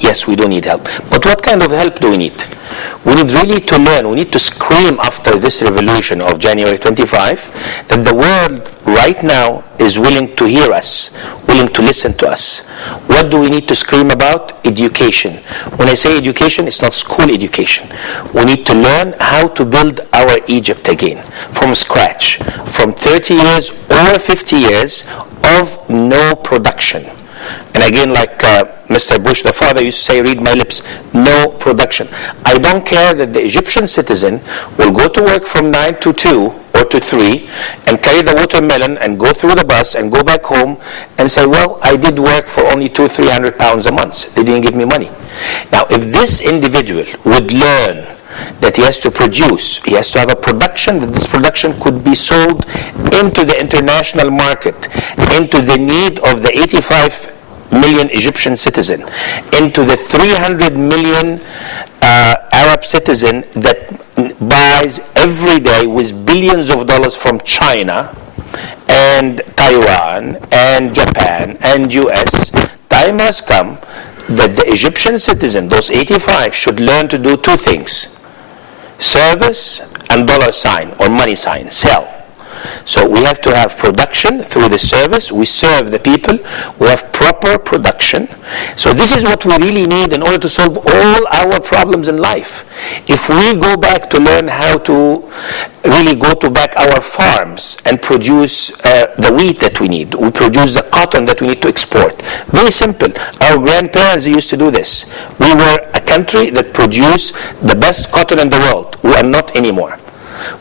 Yes, we do need help. But what kind of help do we need? We need really to learn. We need to scream after this revolution of January 25 that the world right now is willing to hear us, willing to listen to us. What do we need to scream about? Education. When I say education, it's not school education. We need to learn how to build our Egypt again from scratch, from 30 years or 50 years of no production. And again, like Mr. Bush, the father, used to say, read my lips, no production. I don't care that the Egyptian citizen will go to work from 9 to 2 or to 3 and carry the watermelon and go through the bus and go back home and say, well, I did work for only 200-300 pounds a month. They didn't give me money. Now, if this individual would learn that he has to produce, he has to have a production, that this production could be sold into the international market, into the need of the 85 million Egyptian citizen, into the 300 million Arab citizen that buys every day with billions of dollars from China and Taiwan and Japan and US. Time has come that the Egyptian citizen, those 85, should learn to do two things: service and dollar sign or money sign, sell. So we have to have production through the service. We serve the people. We have proper production. So this is what we really need in order to solve all our problems in life. If we go back to learn how to really go to back our farms and produce the wheat that we need, we produce the cotton that we need to export. Very simple. Our grandparents used to do this. We were a country that produced the best cotton in the world. We are not anymore.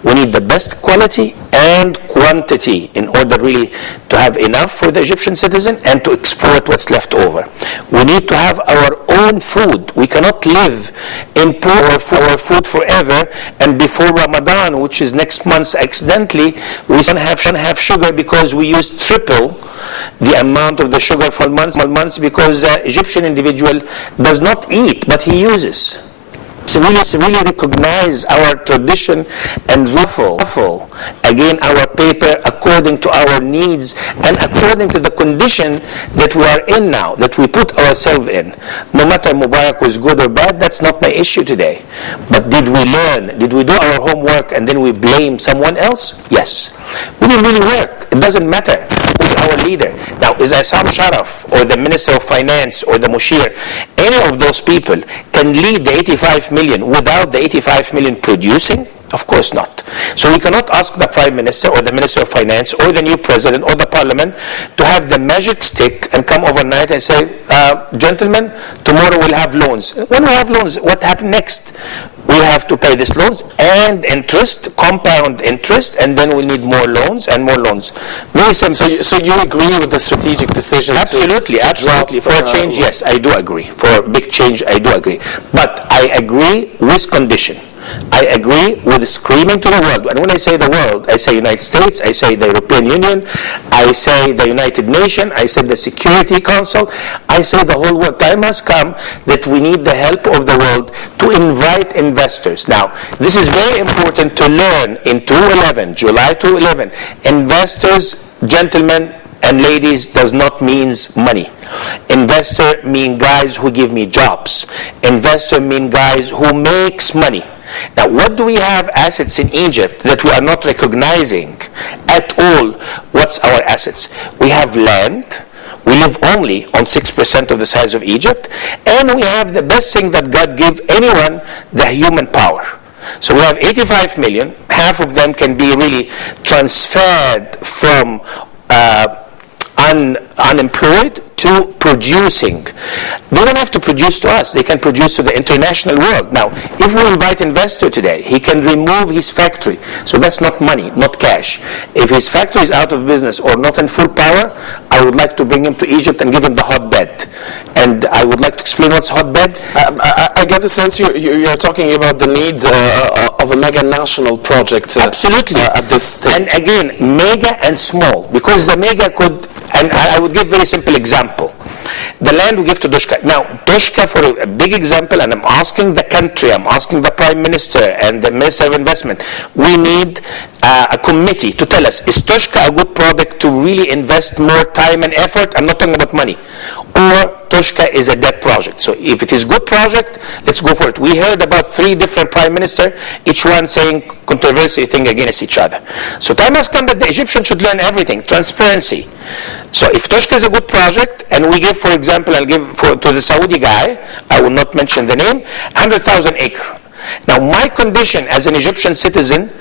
We need the best quality and quantity in order really to have enough for the Egyptian citizen and to export what's left over. We need to have our own food. We cannot live in poor food forever, and before Ramadan, which is next month, accidentally, we don't have sugar because we use triple the amount of the sugar for months because the Egyptian individual does not eat, but he uses. So really recognize our tradition and ruffle again our paper according to our needs and according to the condition that we are in now, that we put ourselves in. No matter Mubarak was good or bad, that's not my issue today. But did we learn? Did we do our homework and then we blame someone else? Yes. We didn't really work. It doesn't matter who's our leader. Now, is Assam Sharaf or the Minister of Finance or the Mushir, any of those people can lead the 85 million without the 85 million producing? Of course not. So we cannot ask the Prime Minister or the Minister of Finance or the new President or the Parliament to have the magic stick and come overnight and say, gentlemen, tomorrow we'll have loans. When we have loans, what happens next? We have to pay these loans and interest, compound interest, and then we need more loans and more loans. Very simple. So you agree with the strategic decision? Absolutely. For a change, yes, I do agree. For a big change, I do agree. But I agree with condition. I agree with screaming to the world. And when I say the world, I say United States, I say the European Union, I say the United Nations, I say the Security Council, I say the whole world. Time has come that we need the help of the world to invite investors. Now, this is very important to learn in July 2011. Investors, gentlemen and ladies, does not mean money. Investor mean guys who give me jobs. Investor mean guys who makes money. Now, what do we have assets in Egypt that we are not recognizing at all? What's our assets? We have land. We live only on 6% of the size of Egypt. And we have the best thing that God gave anyone, the human power. So we have 85 million. Half of them can be really transferred from unemployed to producing. They don't have to produce to us. They can produce to the international world. Now, if we invite investor today, he can remove his factory. So that's not money, not cash. If his factory is out of business or not in full power, I would like to bring him to Egypt and give him the hotbed. And I would like to explain what's hotbed. I get the sense you're talking about the need of a mega national project. Absolutely. At this stage. And again, mega and small, because the mega could, and I would give a very simple example. The land we give to Dushka. Now, Dushka, for a big example, and I'm asking the country, I'm asking the Prime Minister and the Minister of Investment, we need a committee to tell us, is Dushka a good product to really invest more time and effort? I'm not talking about money. Or Toshka is a dead project. So if it is good project, let's go for it. We heard about 3 different prime ministers, each one saying controversial thing against each other. So time has come that the Egyptians should learn everything, transparency. So if Toshka is a good project, and we give, for example, I'll give to the Saudi guy, I will not mention the name, 100,000 acre. Now, my condition as an Egyptian citizen,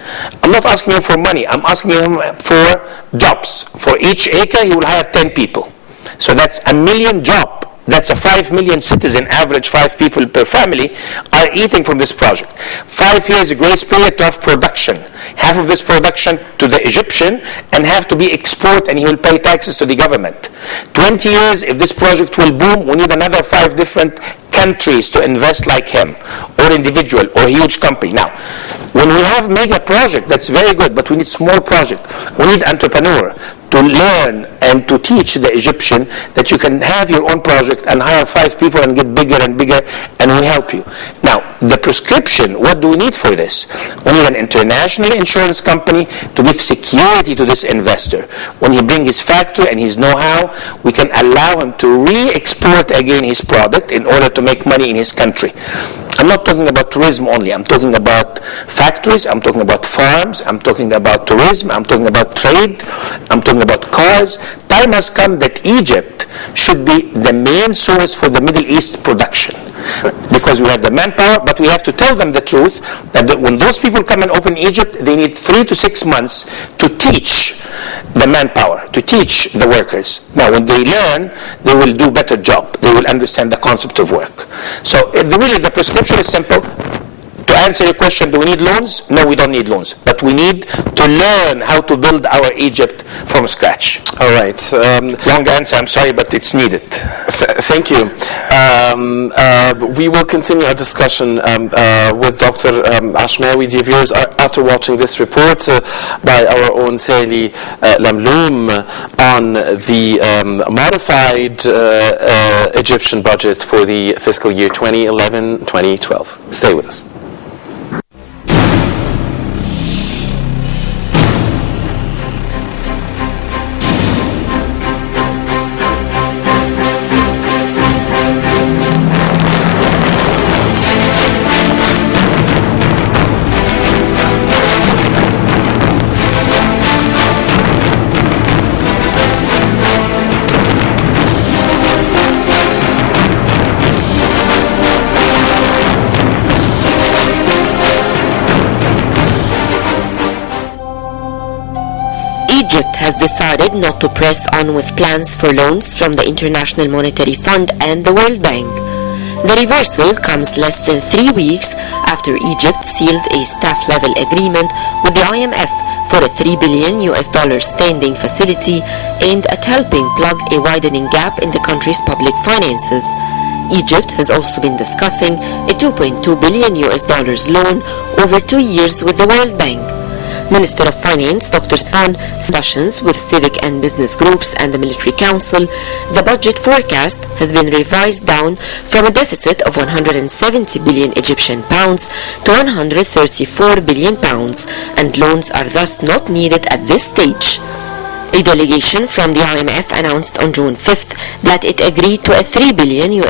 I'm not asking him for money. I'm asking him for jobs. For each acre, he will hire 10 people. So that's 1 million job. That's a 5 million citizen, average 5 people per family, are eating from this project. 5 years grace period to have production. Half of this production to the Egyptian and have to be export, and he will pay taxes to the government. 20 years, if this project will boom, we need another 5 different countries to invest like him, or individual, or huge company. Now, when we have mega project, that's very good, but we need small project. We need entrepreneur to learn and to teach the Egyptian that you can have your own project and hire 5 people and get bigger and bigger, and we help you. Now, the prescription, what do we need for this? We need an international insurance company to give security to this investor. When he brings his factory and his know-how, we can allow him to re-export again his product in order to make money in his country. I'm not talking about tourism only. I'm talking about factories. I'm talking about farms. I'm talking about tourism. I'm talking about trade. I'm talking about cars. Time has come that Egypt should be the main source for the Middle East production. Because we have the manpower, but we have to tell them the truth that when those people come and open Egypt, they need 3 to 6 months to teach the manpower, to teach the workers. Now, when they learn, they will do better job. They will understand the concept of work. So, really, the prescription is simple. To answer your question, do we need loans? No, we don't need loans. But we need to learn how to build our Egypt from scratch. All right. Long answer, I'm sorry, but it's needed. Thank you. We will continue our discussion with Dr. Ashmawi, dear viewers, after watching this report by our own Sally Lamloum on the modified Egyptian budget for the fiscal year 2011-2012. Stay with us. Egypt has decided not to press on with plans for loans from the International Monetary Fund and the World Bank. The reversal comes less than 3 weeks after Egypt sealed a staff-level agreement with the IMF for a $3 billion standing facility aimed at helping plug a widening gap in the country's public finances. Egypt has also been discussing a $2.2 billion loan over 2 years with the World Bank. Minister of Finance Dr. Span discussions with civic and business groups and the Military Council, the budget forecast has been revised down from a deficit of 170 billion Egyptian pounds to 134 billion pounds, and loans are thus not needed at this stage. A delegation from the IMF announced on June 5th that it agreed to a $3 billion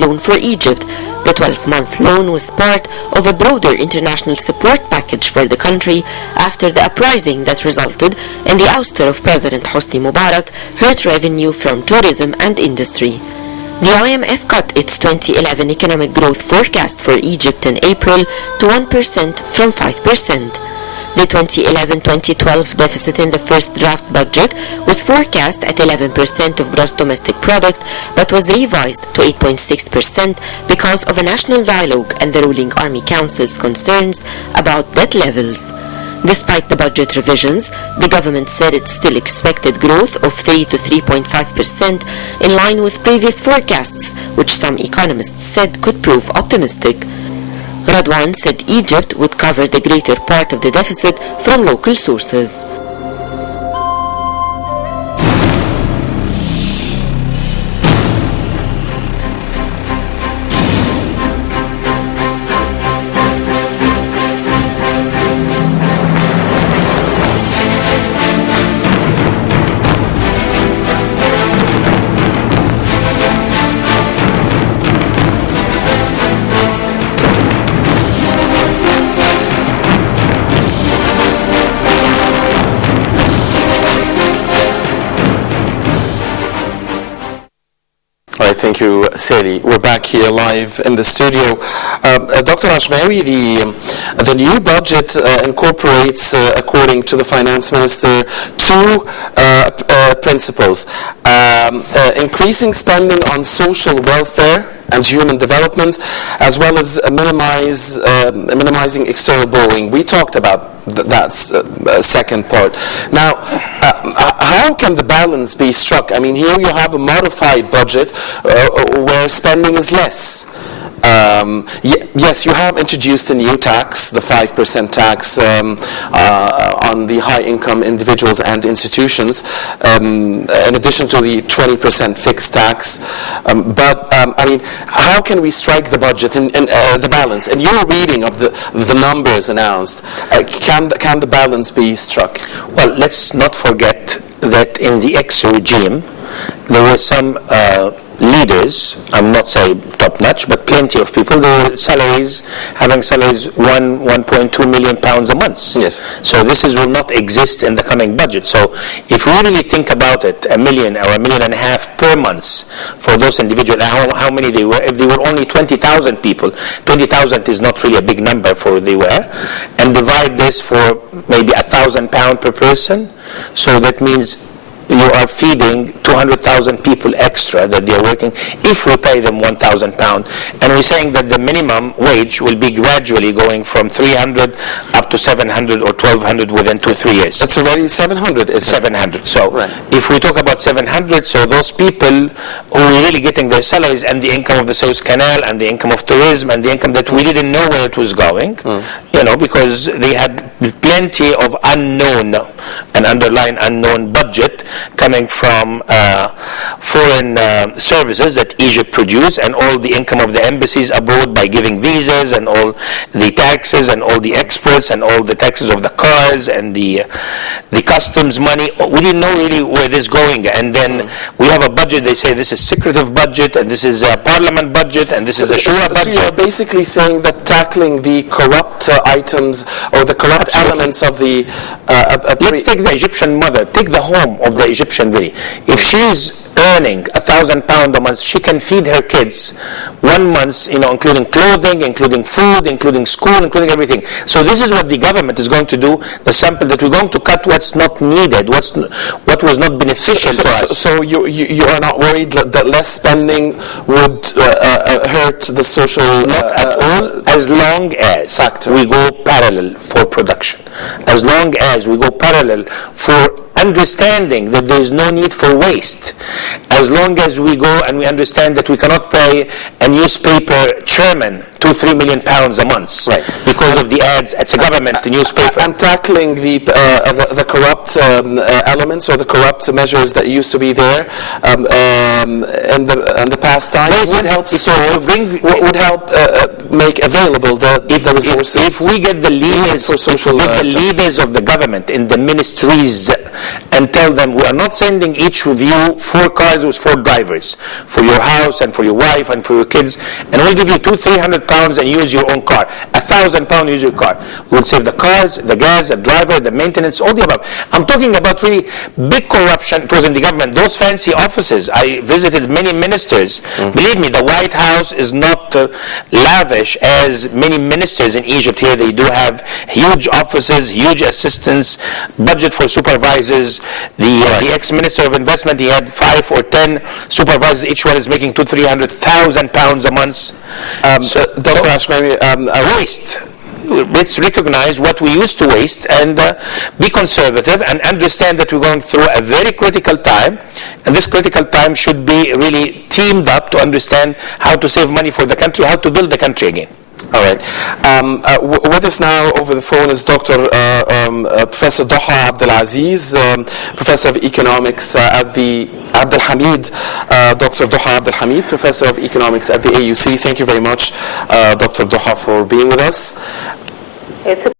loan for Egypt. The 12-month loan was part of a broader international support package for the country after the uprising that resulted in the ouster of President Hosni Mubarak hurt revenue from tourism and industry. The IMF cut its 2011 economic growth forecast for Egypt in April to 1% from 5%. The 2011-2012 deficit in the first draft budget was forecast at 11% of gross domestic product, but was revised to 8.6% because of a national dialogue and the ruling Army Council's concerns about debt levels. Despite the budget revisions, the government said it still expected growth of 3 to 3.5% in line with previous forecasts, which some economists said could prove optimistic. Radwan said Egypt would cover the greater part of the deficit from local sources. Thank you, Sally. We're back here live in the studio. Dr. Ashmawi, the new budget incorporates, according to the finance minister, two principles. Increasing spending on social welfare and human development, as well as minimizing external borrowing. We talked about that second part. Now, how can the balance be struck? I mean, here you have a modified budget where spending is less. Yes, you have introduced a new tax, the 5% tax on the high-income individuals and institutions, in addition to the 20% fixed tax. But I mean, how can we strike the budget and the balance? In your reading of the numbers announced, can the balance be struck? Well, let's not forget that in the ex-regime, there were some leaders, I'm not saying top-notch, but plenty of people, their having salaries 1.2 million pounds a month. Yes. So this will not exist in the coming budget. So if we really think about it, $1 million or $1.5 million per month for those individuals, how many they were, if they were only 20,000 people, 20,000 is not really a big number for they were, and divide this for maybe £1,000 per person, so that means you are feeding 200,000 people extra that they are working if we pay them £1,000. And we're saying that the minimum wage will be gradually going from 300 up to 700 or 1,200 within 2-3 years. That's already 700, isn't it? 700. So right. If we talk about 700, so those people who are really getting their salaries and the income of the Suez Canal and the income of tourism and the income that we didn't know where it was going, because they had plenty of unknown and underlying unknown budget coming from foreign services that Egypt produced, and all the income of the embassies abroad by giving visas and all the taxes and all the exports and all the taxes of the cars and the customs money. We didn't know really where this is going, and then we have a budget. They say this is secretive budget and this is a parliament budget and this is a shura budget. So you're basically saying that tackling the corrupt items or the corrupt elements of the let's take the Egyptian mother, take the home of the Egyptian lady. If she's earning £1,000 a month, she can feed her kids 1 month, including clothing, including food, including school, including everything. So this is what the government is going to do, the sample that we're going to cut what's not needed, what was not beneficial to us. So you are not worried that less spending would hurt the social... Not at all, as long as we go parallel for production, as long as we go parallel for understanding that there is no need for waste, as long as we go and we understand that we cannot pay a newspaper chairman £2-3 million a month, right, because of the ads. It's a government newspaper. And tackling the corrupt elements or the corrupt measures that used to be there in the past times would help solve, would help make available the resources. If we get the leaders, the leaders of the government in the ministries and tell them we are not sending each of you 4 cars with 4 drivers for your house and for your wife and for your kids, and we'll give you £200-300 and use your own car, £1,000 use your car. We'll save the cars, the gas, the driver, the maintenance, all the above. I'm talking about really big corruption. It was in the government. Those fancy offices. I visited many ministers. Believe me, the White House is not lavish as many ministers in Egypt. Here they do have huge offices, huge assistants, budget for supervisors. The ex-minister of investment, he had 5 or 10 supervisors. Each one is making £200,000-300,000 a month. Dr. Ashmawi, waste. Let's recognize what we used to waste and be conservative and understand that we're going through a very critical time, and this critical time should be really teamed up to understand how to save money for the country, how to build the country again. All right. With us now over the phone is Dr. Professor Doha Abdelaziz, Professor of Economics at the Abdelhamid, Dr. Doha Abdelhamid, Professor of Economics at the AUC. Thank you very much, Dr. Doha, for being with us. It's a